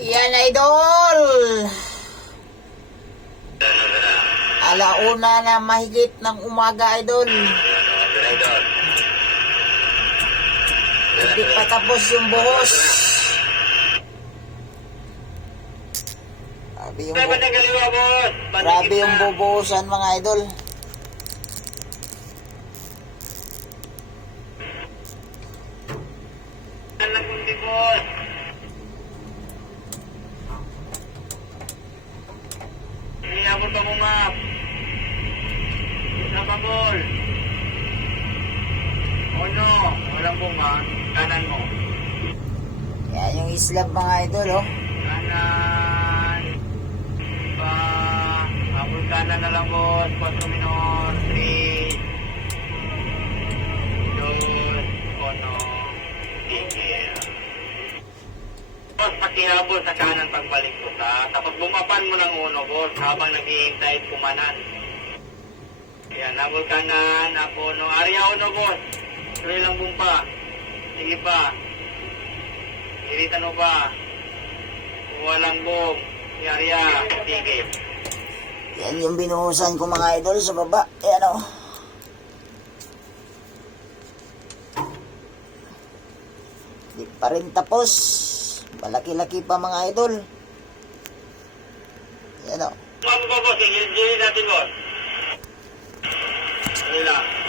Yan, idol. Alauna na mahigit ng umaga, idol. Hindi pa tapos yung buhos. Grabe yung bubuhusan, mga idol. Abot ako map. Isa pagol. Ono, walang bunga. Kanan mo. Yan yung islab, mga idol, oh. Kanan. Pa. Abot kanan na lang, boss. 4 minutes. 3. 2. Ono. Tigil. Boss, pakihabol sa kanan pagbalik ko ka. Tapos bumapan mo ng uno, boss, habang naghihintay kumanan. Yan, habol kanan, apono. Area uno, boss. Tuloy lang bumpa. Sige pa. Iritan mo pa. Walang bum. Area, sige. Yan yung binuhusan ko, mga idol, sa baba. Ayan, oh. Di pa rin tapos. Malaki-laki pa, mga idol. Yan, o. Ma'am ko, boss. Gilid natin, boss. Tuloy lang.